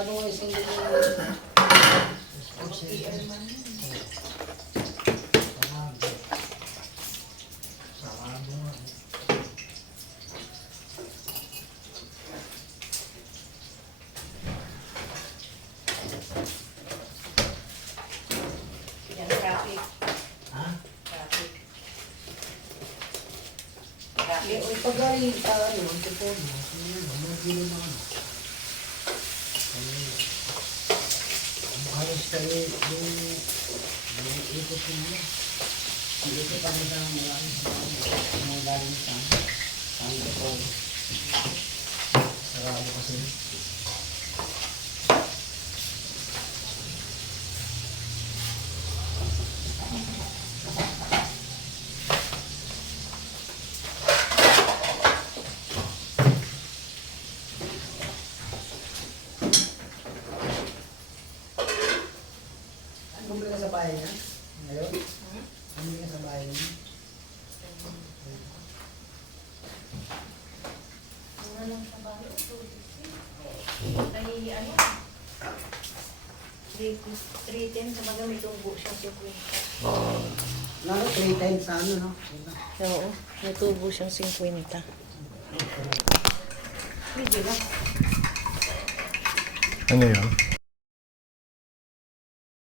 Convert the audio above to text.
Magkano nga isang traffic. ha? Traffic. Eh, o pag-galing sa ano, ang totoo mo, magiging na ano. Halos kayo yung ikot ko nila. Ang ikot pa nila maraming sa mga galing sa ang totoo. Sarado kasi. Bumili ka sa bahay niya? Ngayon? Bumili ka sa bahay niya? Mura lang sa bahay. Ay, ano? 310 sa baga may tunggo siya sa kwenta. Lalo, 3 times sa ano, no? Oo, may tubo siyang 50. Video lang. Ano yun?